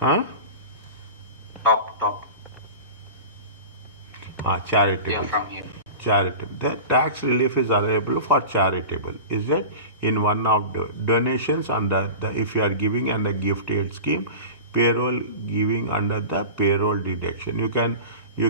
Huh? Top. Charitable. Yeah, from here. Charitable. The tax relief is available for charitable. Is that in one of the donations under the, if you are giving under gift aid scheme, payroll giving under the payroll deduction. You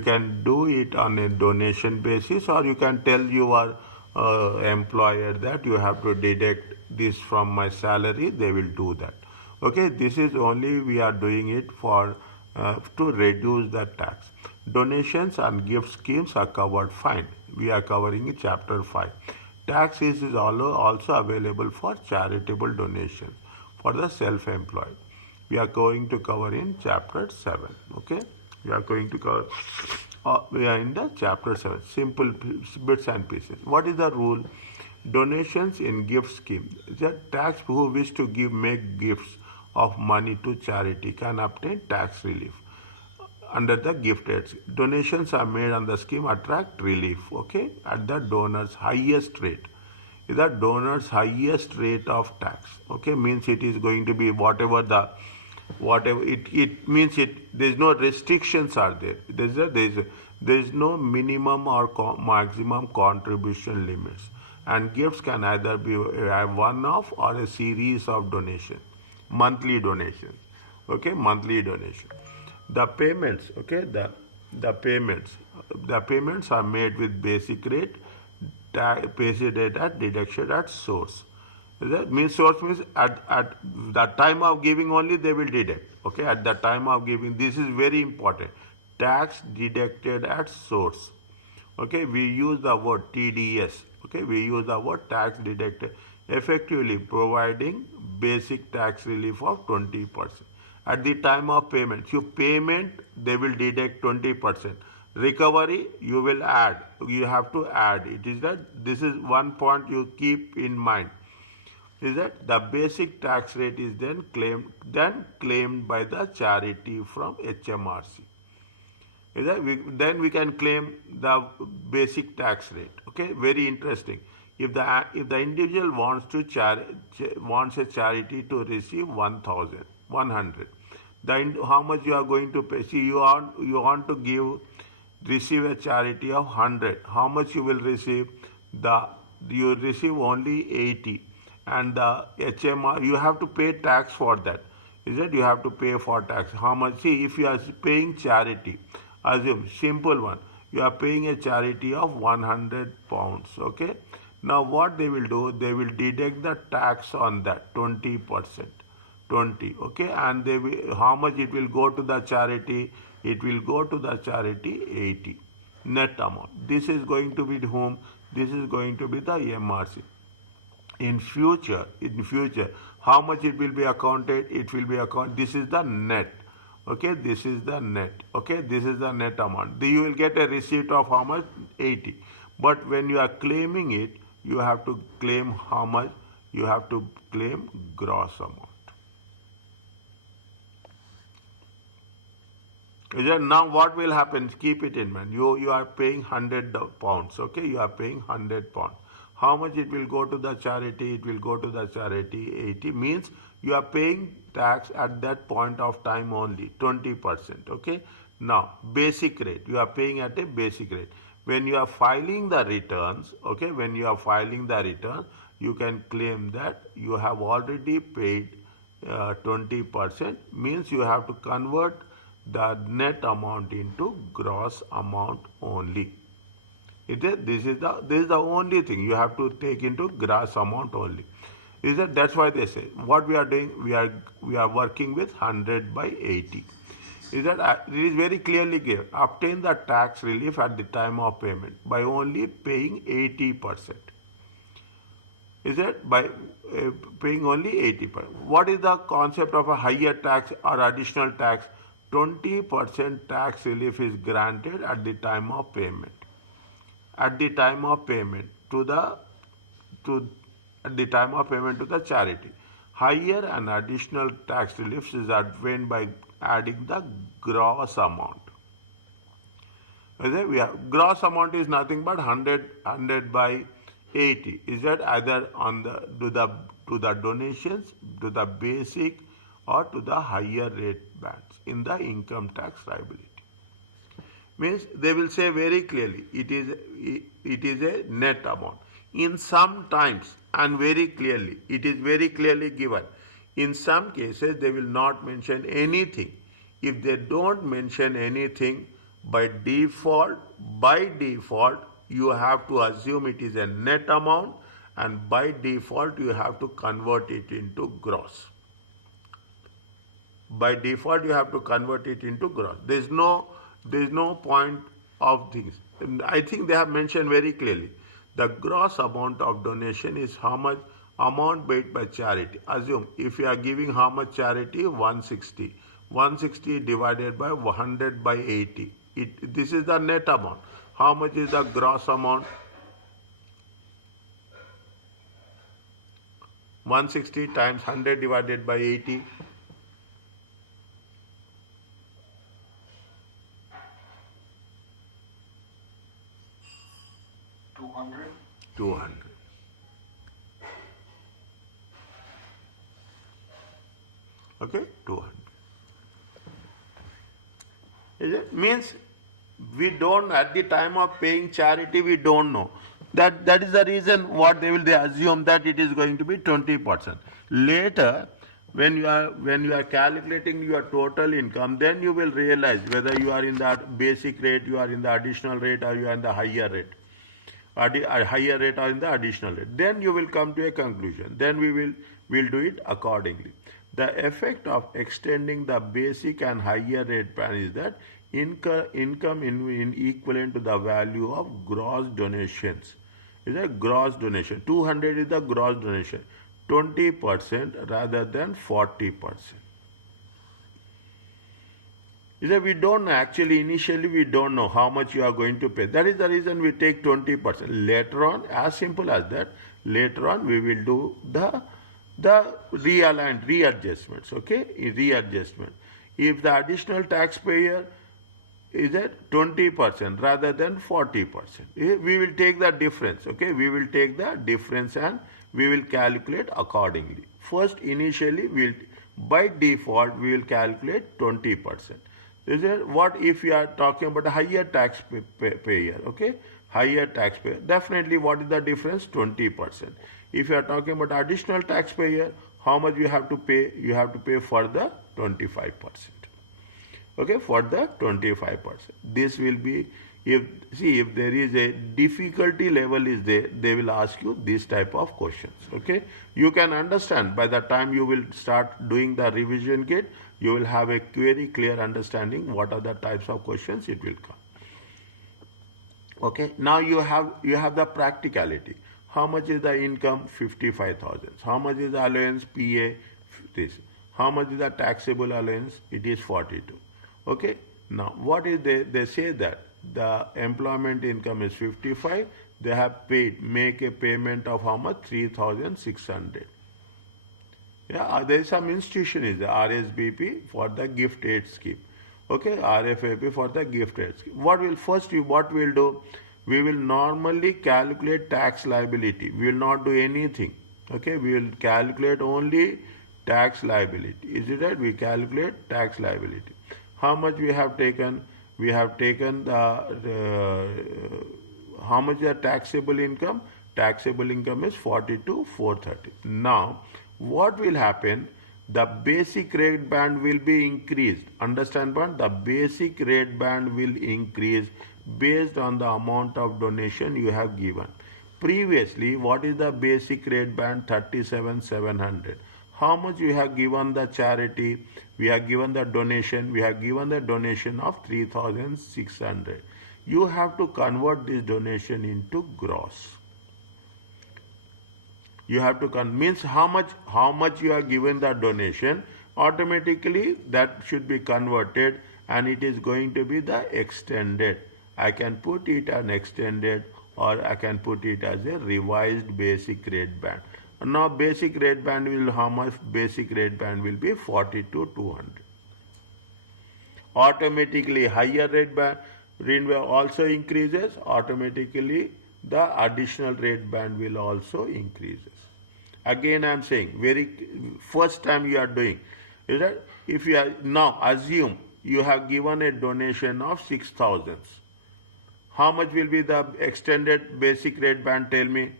can do it on a donation basis, or you can tell your employer that you have to deduct this from my salary. They will do that. Okay, this is only we are doing it for to reduce the tax. Donations and gift schemes are covered fine. We are covering in chapter 5. Tax is also available for charitable donations for the self-employed. We are going to cover in chapter 7. Okay, we are going to cover. We are in the chapter 7. Simple bits and pieces. What is the rule? Donations in gift scheme. The tax who wish to make gifts of money to charity can obtain tax relief under the gift aids. Donations are made on the scheme attract relief, okay, at the donor's highest rate. The donor's highest rate of tax, okay, means it is going to be whatever it means there is no restrictions are there. There is no minimum or maximum contribution limits, and gifts can either be one off or a series of donations, monthly donations, okay, monthly donation. The payments, okay, the payments are made with basic rate, basic rate at deduction at source. That means source means at the time of giving only they will deduct. Okay, at the time of giving, this is very important. Tax deducted at source. Okay, we use the word TDS. Okay, we use the word tax deducted, effectively providing basic tax relief of 20%. At the time of payment, they will deduct 20%. Recovery, you will add. You have to add. It is that this is one point you keep in mind. Is that the basic tax rate is then claimed by the charity from HMRC. Then we can claim the basic tax rate. Okay, very interesting. If the individual wants a charity to receive 100, how much you are going to pay? See, you want to receive a charity of 100. How much you will receive? You receive only 80, and the HMR you have to pay tax for that. Is it? You have to pay for tax. How much? See, if you are paying charity, assume simple one. You are paying a charity of £100. Okay. Now what they will do? They will deduct the tax on that 20%. 20, okay, and how much it will go to the charity? It will go to the charity 80 net amount. This is going to be whom? This is going to be the MRC. In future, how much it will be accounted? It will be accounted. This is the net. Okay, this is the net. Okay, this is the net amount. You will get a receipt of how much? 80. But when you are claiming it, you have to claim how much? You have to claim gross amount. Now what will happen? Keep it in mind. You are paying £100. Okay, you are paying £100. How much it will go to the charity? It will go to the charity 80. Means you are paying tax at that point of time only 20%. Okay. Now basic rate, you are paying at a basic rate. When you are filing the returns, okay, when you are filing the return, you can claim that you have already paid 20%. Means you have to convert the net amount into gross amount only. This is the only thing you have to take into gross amount only. That's why they say what we are doing. We are working with 100 by 80. It is very clearly given. Obtain the tax relief at the time of payment by only paying 80%. By paying only 80%. What is the concept of a higher tax or additional tax? 20% tax relief is granted at the time of payment. At the time of payment to the charity. Higher and additional tax relief is obtained by adding the gross amount. Gross amount is nothing but 100 by 80. Is that either on to the donations, to the basic, or to the higher rate bands in the income tax liability. Means they will say very clearly it is a net amount. In some times and very clearly, it is very clearly given. In some cases they will not mention anything. If they don't mention anything, by default you have to assume it is a net amount, and by default you have to convert it into gross. By default you have to convert it into gross. There is no point of things. I think they have mentioned very clearly the gross amount of donation is how much amount paid by charity. Assume if you are giving how much charity, 160. 160 divided by 100 by 80. This is the net amount. How much is the gross amount? 160 times 100 divided by 80. 200. Okay, 200. It means we don't, at the time of paying charity, we don't know. That is the reason what they assume that it is going to be 20%. Later, when you are calculating your total income, then you will realize whether you are in the basic rate, you are in the additional rate, or you are in the higher rate. Higher rate or in the additional rate. Then you will come to a conclusion. Then we'll do it accordingly. The effect of extending the basic and higher rate band is that income in equivalent to the value of gross donations is a gross donation. 200 is the gross donation. 20% rather than 40%. Is that we don't know, actually initially we don't know how much you are going to pay. That is the reason we take 20%. Later on, as simple as that, later on we will do the readjustments, okay? Readjustment. If the additional taxpayer is at 20% rather than 40%, we will take the difference, okay? We will take the difference and we will calculate accordingly. First, initially, by default, we will calculate 20%. Is it what if you are talking about a higher taxpayer, okay? Higher taxpayer. Definitely, what is the difference? 20%. If you are talking about additional taxpayer, how much you have to pay? You have to pay for the 25%. Okay, for the 25%. This will be, if there is a difficulty level is there, they will ask you this type of questions. Okay, you can understand by the time you will start doing the revision kit, you will have a very clear understanding what are the types of questions it will come. Okay, now you have the practicality. How much is the income? 55,000. How much is the allowance? PA this. How much is the taxable allowance? It is 42. Okay, now what is they say that the employment income is 55. They have make a payment of how much? 3,600. Yeah, there is some institution is the RSBP for the gift aid scheme. Okay, RFAP for the gift aid scheme. What we'll do? We will normally calculate tax liability. We will not do anything. Okay, we will calculate only tax liability. Is it right? We calculate tax liability. How much we have taken? We have taken how much is the taxable income? Taxable income is 42,430. Now, what will happen? The basic rate band will be increased. Understand what? The basic rate band will increase based on the amount of donation you have given. Previously, what is the basic rate band? 37,700. How much you have given the charity? We have given the donation. We have given the donation of 3,600. You have to convert this donation into gross. You have to means how much you are given the donation, automatically that should be converted and it is going to be the extended. I can put it an extended or I can put it as a revised basic rate band. Now basic rate band will how much? Basic rate band will be 42,200. Automatically higher rate band also increases. Automatically the additional rate band will also increases. Again I am saying, very first time you are doing, Is that if you are, now assume you have given a donation of 6,000. How much will be the extended basic rate band? Tell me.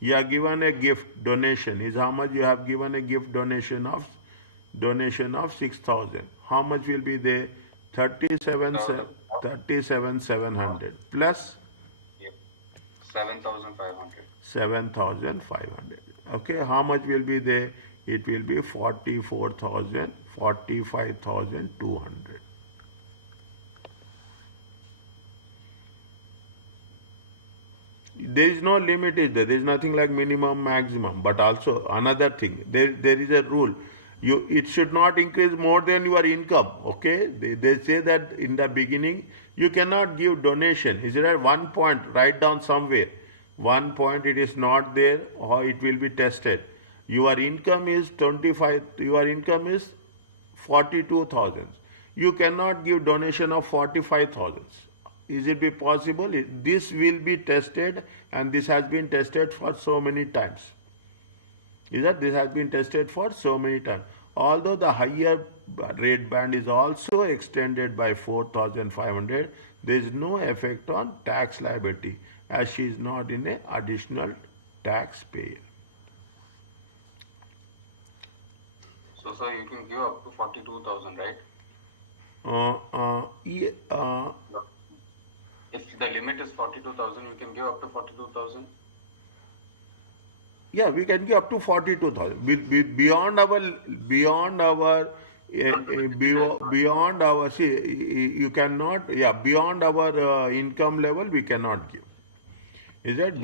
You are given a gift donation. Is how much you have given a gift donation of 6,000. How much will be the 37,700 plus 7,500. 7,500. Okay, how much will be there? It will be 45,200. There is no limit, is there? There is nothing like minimum, maximum. But also another thing, there is a rule. It should not increase more than your income. Okay, they say that in the beginning you cannot give donation. Is it at one point? Write down somewhere. One point it is not there, or it will be tested. Your income is 25. Your income is 42,000. You cannot give donation of 45,000. Is it be possible? This will be tested, and this has been tested for so many times. Is that this has been tested for so many times. Although the higher rate band is also extended by 4,500, there is no effect on tax liability, as she is not in a additional taxpayer. So, sir, you can give up to 42,000, right? If the limit is 42,000, you can give up to 42,000? Yeah, we can give up to 42,000. Beyond our, see, you cannot, yeah, beyond our income level, we cannot give. Is that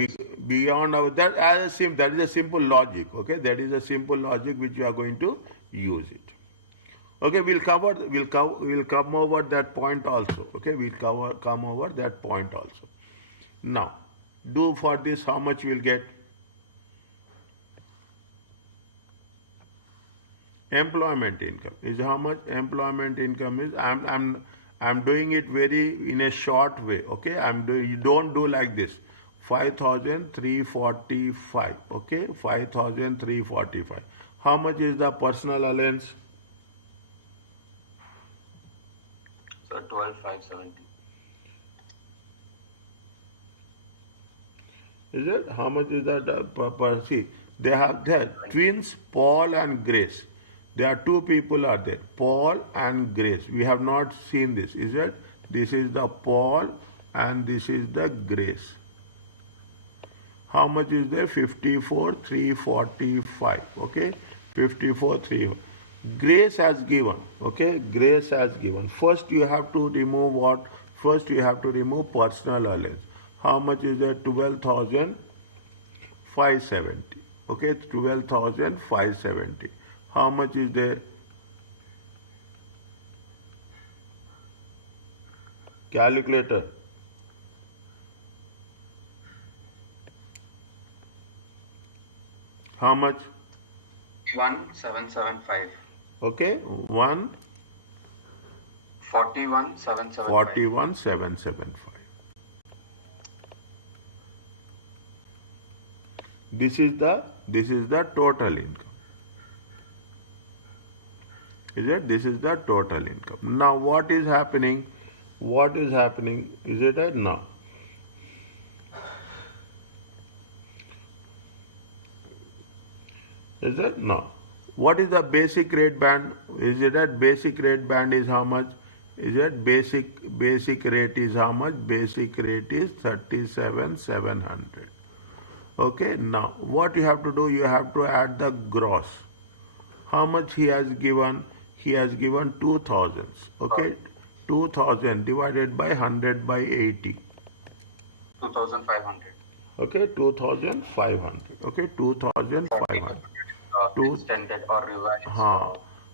beyond our, that is a simple logic, okay? That is a simple logic which you are going to use it. Okay, we'll come over that point also. Okay, come over that point also. Now, do for this how much we'll get? Employment income is how much? Employment income is, I'm doing it very in a short way. Okay, you don't do like this. 5,345. Okay, 5,345. How much is the personal allowance? Sir, 12,570. Is it? How much is that per see? They have there twins, Paul and Grace. There are two people are there, Paul and Grace. We have not seen this. Is it? This is the Paul and this is the Grace. How much is there? 54,345. Okay, 54,345. Grace has given. Okay, Grace has given. First you have to remove what? First you have to remove personal allowance. How much is there? 12,570. Okay, 12,570. How much is there? Calculator. How much? 1,775. Okay, 41,775. 41,775. This is the total income. Is it? This is the total income. Now what is happening? What is happening? Is it at now? Is it? No. What is the basic rate band? Is it at basic rate band is how much? Is it basic rate is how much? Basic rate is 37,700. Okay, now what you have to do? You have to add the gross. How much he has given? He has given 2,000. Okay, 2,000 divided by 100 by 80. 2,500. Okay, 2,500. Okay, 2,500. Extended or revised.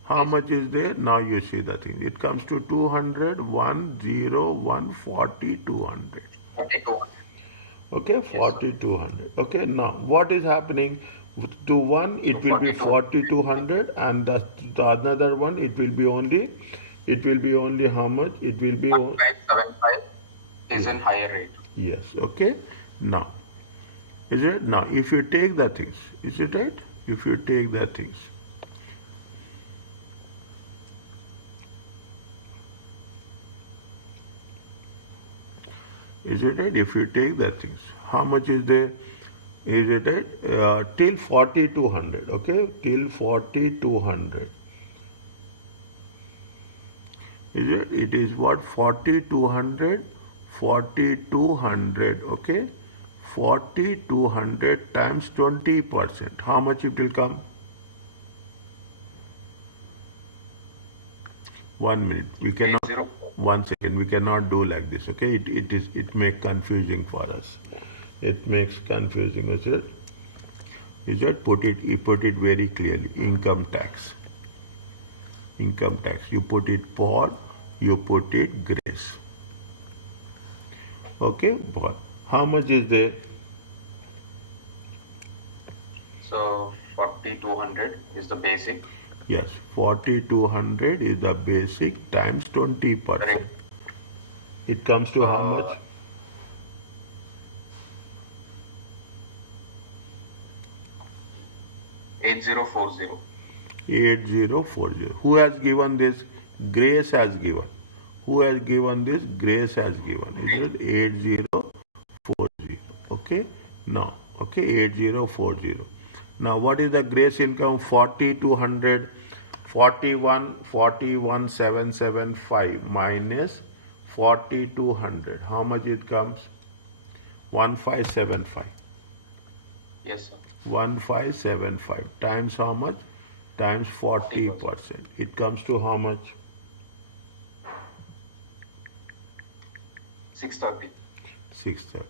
How much is there? Now you see the thing. It comes to 200, 101, 40, 200. 4200. Okay, 4,200. Okay, now what is happening? To one, it will be 4,200, and the another one, it will be only how much? It will be 575 is in higher rate. Yes, okay. Now, is it? Now, if you take the things, is it right? If you take the things, is it right? If you take the things, how much is there? Is it right? Till 4200, okay? Till 4200. Is it? It is what? 4200, 4200, okay? 4200 times 20%. How much it will come? 1 minute. We cannot. 80. 1 second. We cannot do like this. Okay. It makes confusing for us. It makes confusing. Is it? Is it? Put it. You put it very clearly. Income tax. Income tax. You put it Paul. You put it Grace. Okay. Paul. How much is there? So 4200 is the basic. Yes. 4200 is the basic times 20%. Correct. It comes to how much? 8040. 8040. Who has given this? Grace has given. Who has given this? Grace has given. Is it 8040? Okay. Now, okay, 8040. Now, what is the Grace income? 4200, 41,775 minus 4200. How much it comes? 1575. Yes, sir. 1575 times how much? Times 40%. It comes to how much? 630. 630.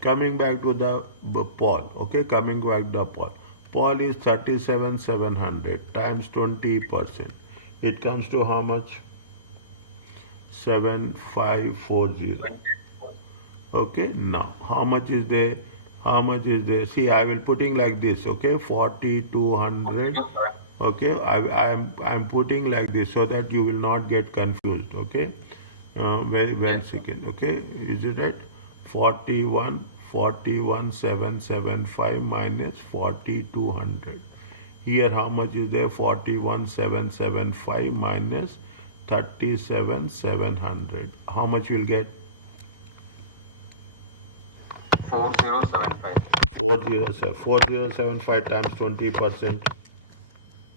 Coming back to the Paul, okay, coming back to the Paul. Paul is 37,700 times 20%. It comes to how much? 7540. Okay, now how much is there? How much is there? See, I will putting like this, okay, 4200. Okay, I'm putting like this so that you will not get confused, okay. Very 1 second, okay, is it right? 41,775 minus 4200. Here how much is there? 41,775 minus 37,700. How much you will get? 4075. 4075 times 20%.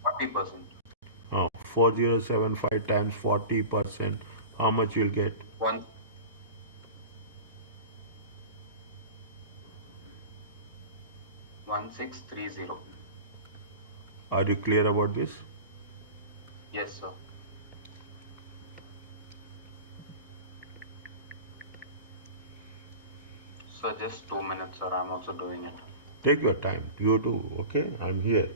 40%. 4075 times 40%. How much you'll get? 1630. Are you clear about this? Yes, sir. So just 2 minutes, sir. I'm also doing it. Take your time. You too. Okay, I'm here.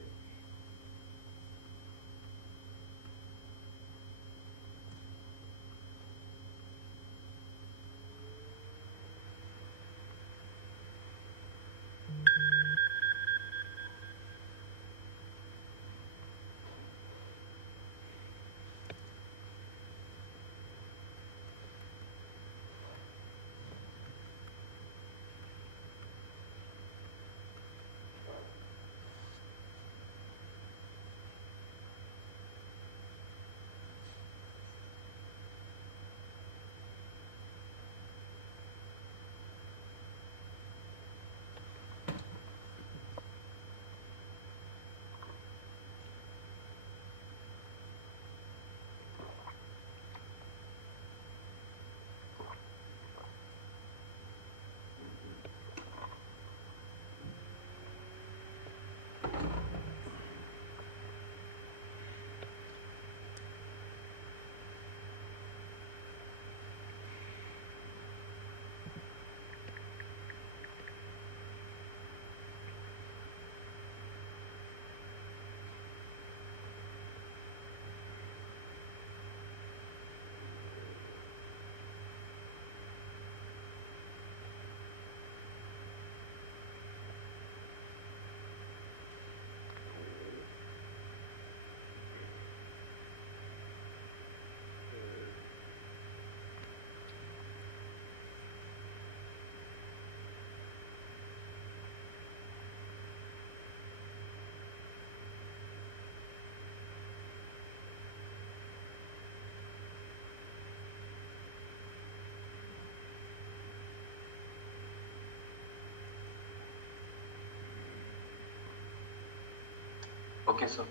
Okay, sir.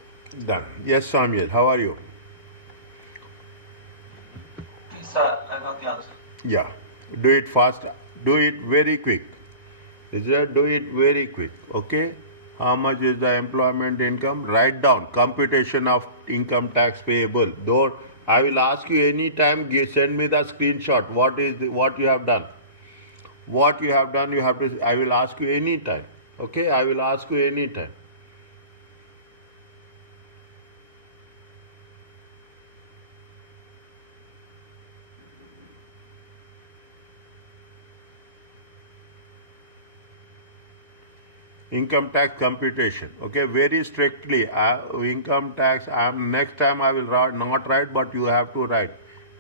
Done. Yes, Samuel, how are you? Sir, I got the answer. Yeah. Do it fast. Do it very quick. Is that do it very quick? Okay. How much is the employment income? Write down computation of income tax payable. Don't. I will ask you any time. Send me the screenshot. What you have done? What you have done? You have to. I will ask you any time. Okay. I will ask you any time. Income tax computation. Okay, very strictly. Income tax. Next time I will not write, but you have to write.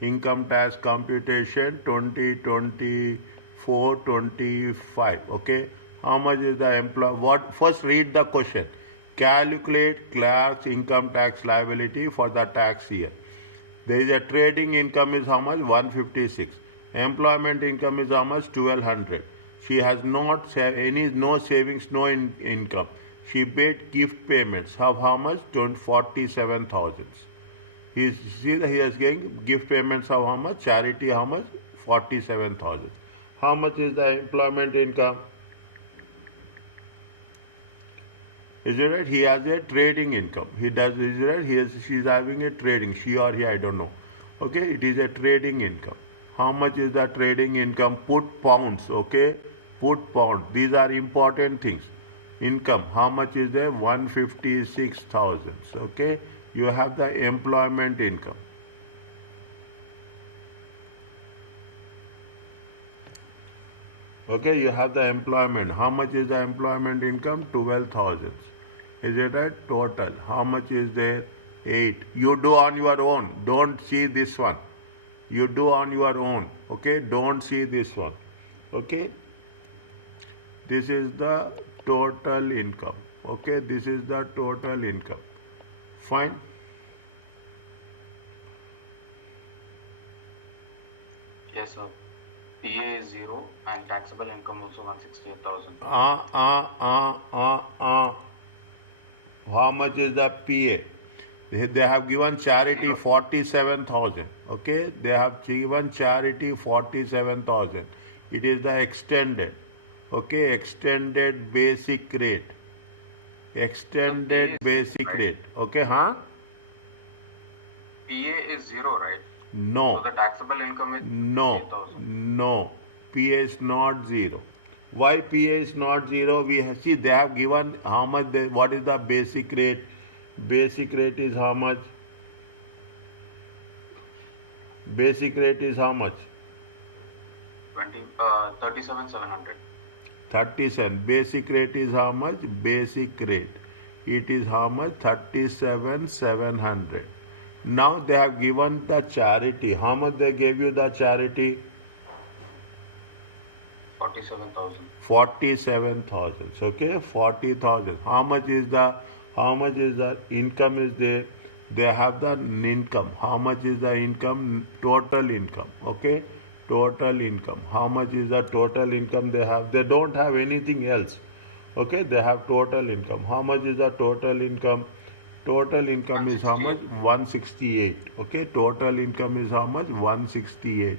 Income tax computation 2024-25. Okay, how much is the employer? What first read the question. Calculate clerk's income tax liability for the tax year. There is a trading income is how much? 156. Employment income is how much? 1200. She has not no savings, no income. She paid gift payments of how much? 47,000. He see that he is getting gift payments of how much? Charity how much? 47,000. How much is the employment income? Is it right? He has a trading income. He does. Is it right? She is having a trading. She or he, I don't know. Okay, it is a trading income. How much is the trading income? Put pounds. Okay, put pounds. These are important things. Income. How much is there? 156,000. Okay, you have the employment income. Okay, you have the employment. How much is the employment income? 12,000. Is it right? Total. How much is there? 8. You do on your own. Don't see this one. You do on your own. Okay, don't see this one. Okay, this is the total income. Okay, this is the total income. Fine. Yes, sir. PA is 0 and taxable income also 168,000. How much is the PA? They have given charity 47,000. Okay, they have given charity 47,000. It is the extended. Okay, extended basic rate. Extended basic right? rate. Okay, huh? PA is 0, right? No. So the taxable income is No, 68,000. no. PA is not 0. Why PA is not 0? We have, see they have given how much. What is the basic rate? Basic rate is how much? Basic rate is how much? 37,700. 37. Basic rate is how much? Basic rate. It is how much? 37,700. Now they have given the charity. How much they gave you the charity? 47,000. 47,000. Okay, 40,000. How much is the income is there? They have the income. How much is the income? Total income. Okay, total income. How much is the total income they have? They don't have anything else. Okay, they have total income. How much is the total income? Total income is how much? 168. Okay, total income is how much? 168.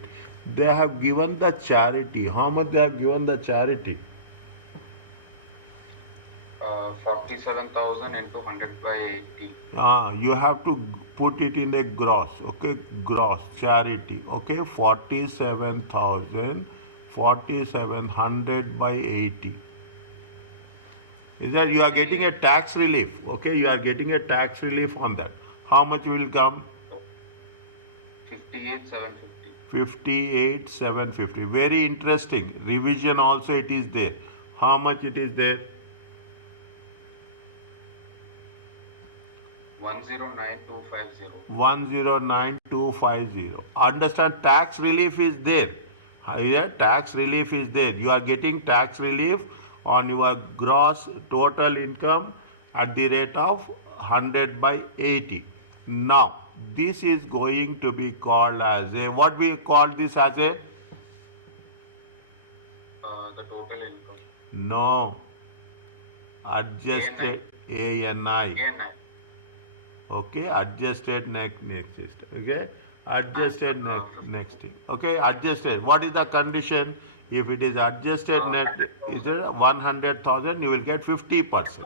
They have given the charity. How much they have given the charity? 47,000 into 100 by 80. You have to put it in a gross. Okay, gross charity. Okay, 47,000, 4,700 by 80. Is that you are getting a tax relief? Okay, you are getting a tax relief on that. How much will come? 58,750. 58,750. Very interesting. Revision also it is there. How much it is there? 109,250. 109,250. Understand tax relief is there. Here tax relief is there. You are getting tax relief on your gross total income at the rate of 100 by 80. Now this is going to be called as a, what we call this as a? The total income. No. Adjusted ANI. ANI. Okay, adjusted next system. Okay, adjusted And, next thing. Okay, adjusted. What is the condition? If it is adjusted net, is it 100,000? You will get 50%.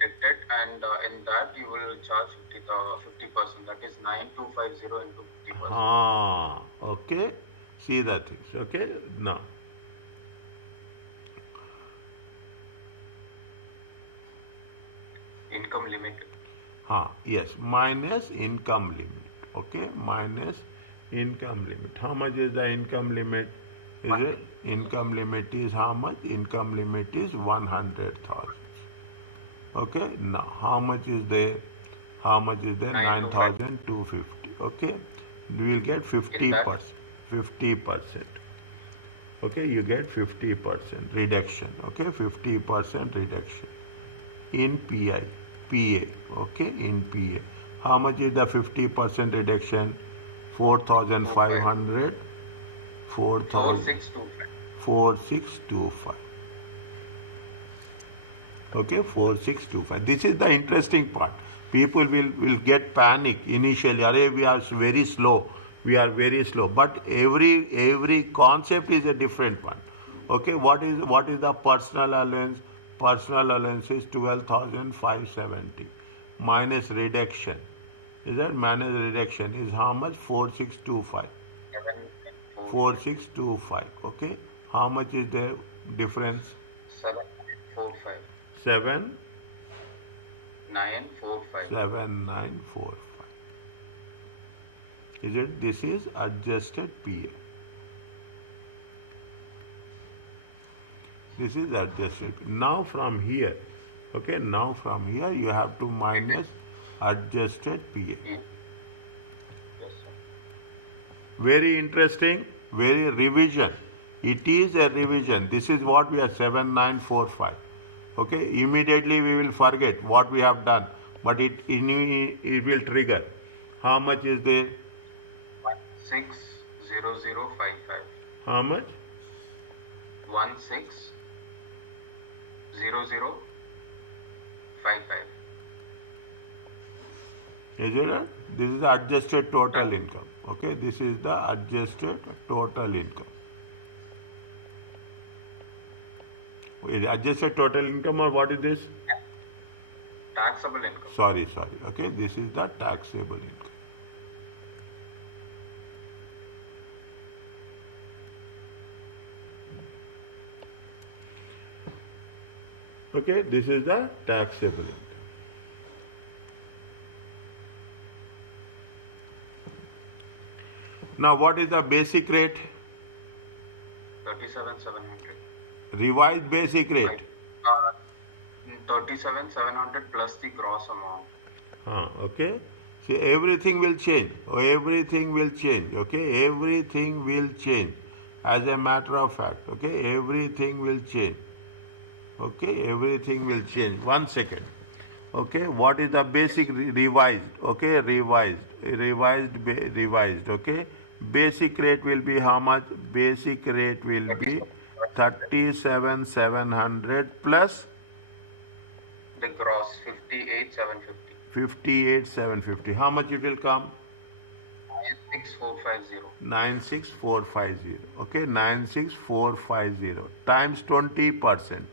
detected, and in that you will charge 50%. That is 9250 into 50%. Ah, okay. See the things. Okay, now. Income limit. Yes, minus income limit. Okay, minus income limit. How much is the income limit? Is it income limit is how much? Income limit is 100,000. Okay, now how much is there? How much is there? 9,250. Okay, we will get 50%. 50%. Okay, you get 50% reduction. Okay, 50% reduction in PA. Okay, in PA. How much is the 50% reduction? 4,500, 4,000, 4625. 4625. Okay, 4625. This is the interesting part. People will get panic initially. Array, we are very slow. We are very slow. But every concept is a different one. Okay, what is the personal allowance? Personal allowance is 12,570 minus reduction. Is that minus reduction is how much? 4625. 4625. Okay. How much is the difference? 745. 7 945. 7945. Is it? This is adjusted PA. This is adjusted. Now from here, okay, now from here you have to minus adjusted PA. Yes, sir. Very interesting, very revision. It is a revision. This is what we are 7945. Okay, immediately we will forget what we have done, but it will trigger. How much is there? 160055. How much? 160055. Is it? This is the adjusted total income. Okay, this is the adjusted total income. Adjusted total income, or what is this? Taxable income. Sorry. Okay, this is the taxable income. Okay, this is the taxable income. Now, what is the basic rate? 37,700. Revised basic rate. 37,700 plus the gross amount. Okay. See, everything will change. Everything will change. Okay, everything will change. As a matter of fact, okay, everything will change. Okay, everything will change. 1 second. Okay, what is the basic revised? Okay, revised. Okay, basic rate will be how much? Basic rate will be 37,700 plus The gross 58,750. 58,750. How much it will come? 96450. 96450. Okay, 96450 times 20%.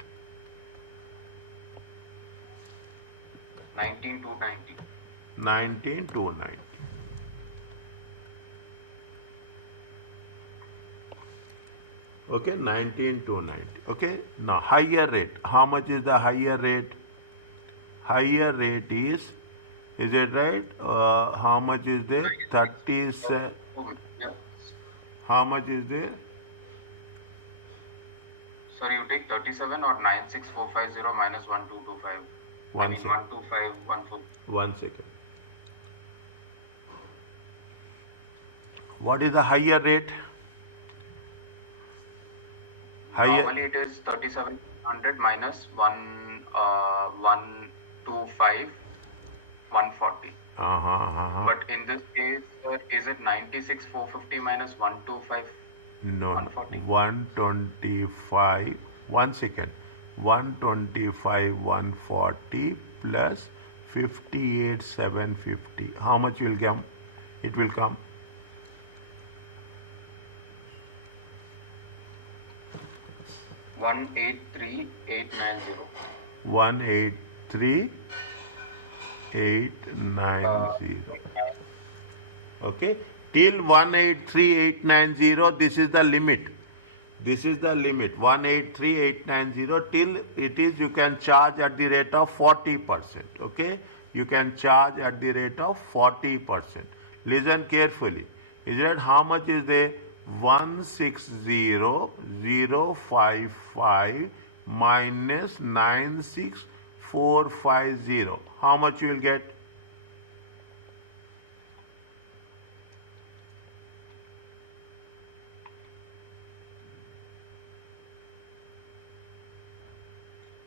19290. 19290. Okay, 19290. Okay, now higher rate. How much is the higher rate? Higher rate is it right? How much is there? 37. Yeah. How much is there? Sorry, you take 37 or 96450 minus 1225. One I mean second. 12514. 1 second. What is the higher rate? Higher. Normally it is 3700 minus 125 140. But in this case, is it 96,450 minus 125? No, 140. 125. 1 second. 125, 140 plus 58,750. How much will come? It will come 183,890. 183,890. Okay, till 183,890, this is the limit. This is the limit, 183,890, till it is, you can charge at the rate of 40%. Okay, you can charge at the rate of 40%. Listen carefully. Is that how much is there? 160,055 minus 96,450. How much you will get?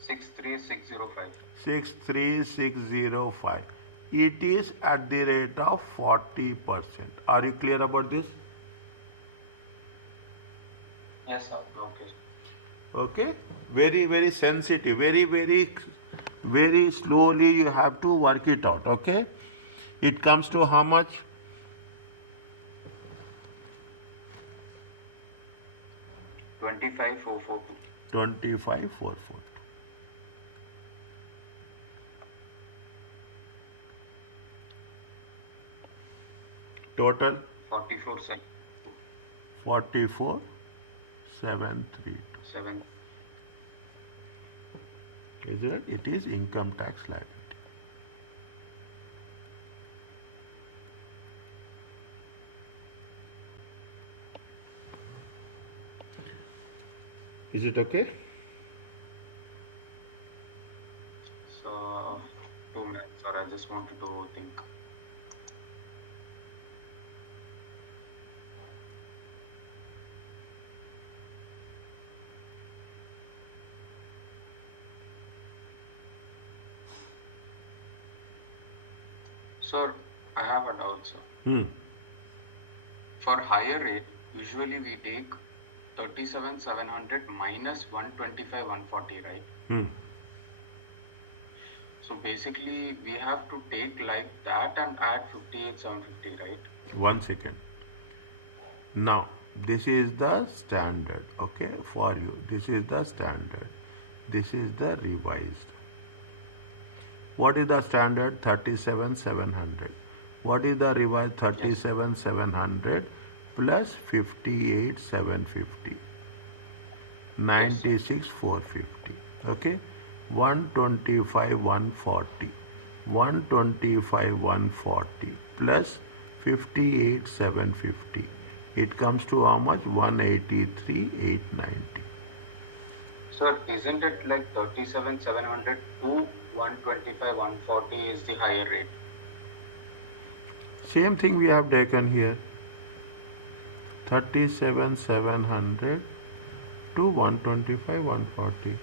63605. 63605. It is at the rate of 40%. Are you clear about this? Yes, sir. Okay. Okay, very, very sensitive, very, very slowly you have to work it out. Okay, it comes to how much? 25,442. 25,442. Total 44,732. 7. Is it? It is income tax liability. Is it okay? So 2 minutes, sir. I just wanted to think. Sir, I have a doubt, sir. For higher rate, usually we take 37,700 minus 125,140, right? So basically, we have to take like that and add 58,750, right? 1 second. Now, this is the standard, okay, for you. This is the standard. This is the revised. What is the standard? 37,700. What is the revised? 37,700 plus 58,750. 96,450. Okay? 125,140. 125,140 plus 58,750. It comes to how much? 183,890. Sir, isn't it like 37,700 to 125,140 is the higher rate? Same thing we have taken here. 37,700 to 125,140.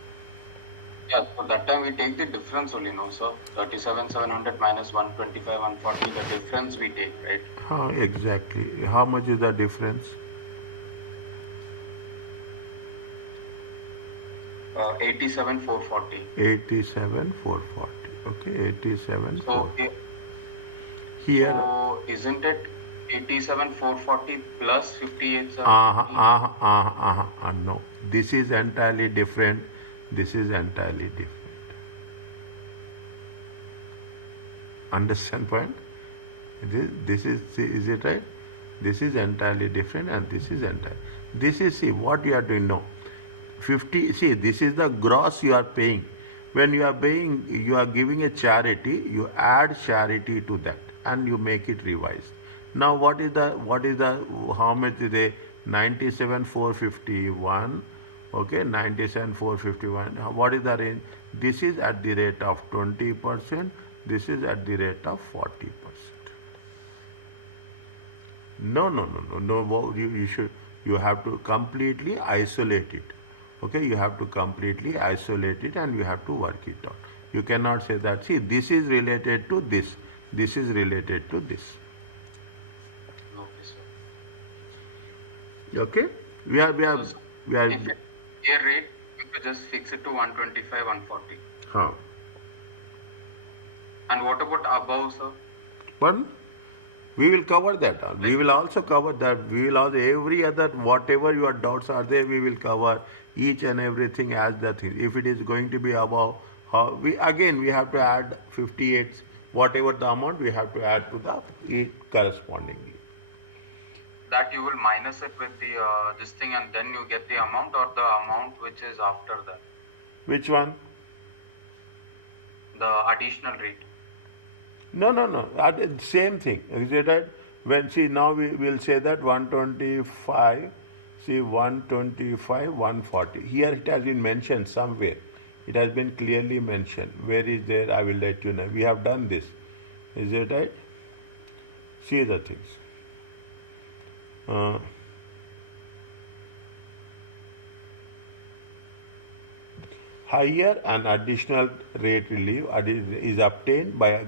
Yeah, so that time we take the difference only, no, sir? 37,700 minus 125,140, the difference we take, right? How exactly? How much is the difference? 87,440. 87,440. Okay, 87,440. So, Here. so isn't it 87,440 plus 58,750? No. This is entirely different. This is entirely different. Understand point? This is it right? This is entirely different and this is entirely. This is, see, what you are doing now. 50, see, this is the gross you are paying. When you are paying, you are giving a charity, you add charity to that and you make it revised. Now what is the, how much is the 97,451, okay, 97,451, what is the range? This is at the rate of 20%, this is at the rate of 40%. No, you have to completely isolate it. Okay, you have to completely isolate it and you have to work it out. You cannot say that, see, this is related to this, this is related to this. Okay, sir. Okay? We are If year rate, you could just fix it to 125, 140. How? And what about above, sir? Pardon? We will cover that. We will also cover that. We will also, every other, whatever your doubts are there, we will cover each and everything as the thing. If it is going to be above, we have to add 58, whatever the amount, we have to add to the correspondingly. That you will minus it with the this thing, and then you get the amount, or the amount which is after that, Which one? the additional rate. No. Same thing. Is it right? When, see, now we will say that 125, see, 125, 140. Here it has been mentioned somewhere. It has been clearly mentioned. Where is there? I will let you know. We have done this. Is it right? See the things. Higher and additional rate relief is obtained by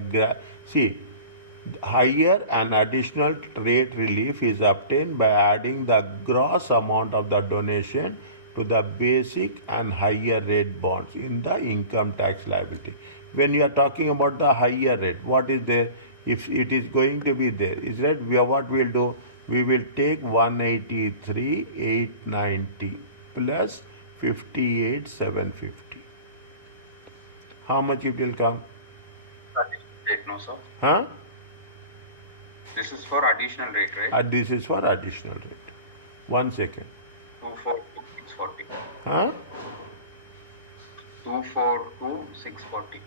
higher and additional rate relief is obtained by adding the gross amount of the donation to the basic and higher rate bonds in the income tax liability. When you are talking about the higher rate, what is there? If it is going to be there, is that what we will do? We will take 183,890 plus 58,750. How much it will come? Additional rate, no, sir. Huh? This is for additional rate, right? This is for additional rate. 1 second. 242,640. Huh? 242,640.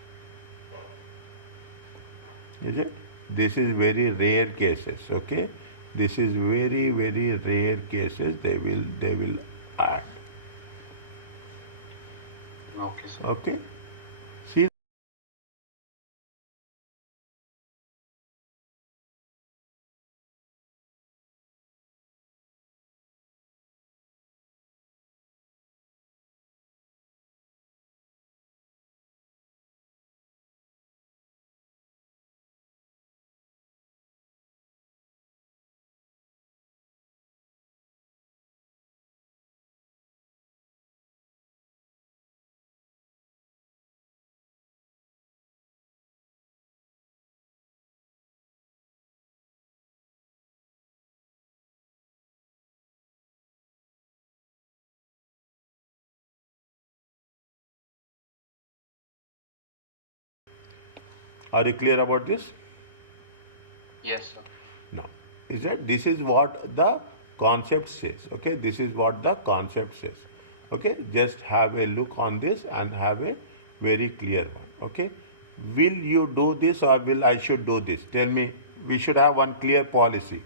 Is it? This is very rare cases, okay? This is very, very rare cases they will add. Okay, sir. Okay? See, are you clear about this? Yes, sir. No. Is that this is what the concept says. Okay, this is what the concept says. Okay, just have a look on this and have a very clear one. Okay, will you do this or will I should do this? Tell me. We should have one clear policy.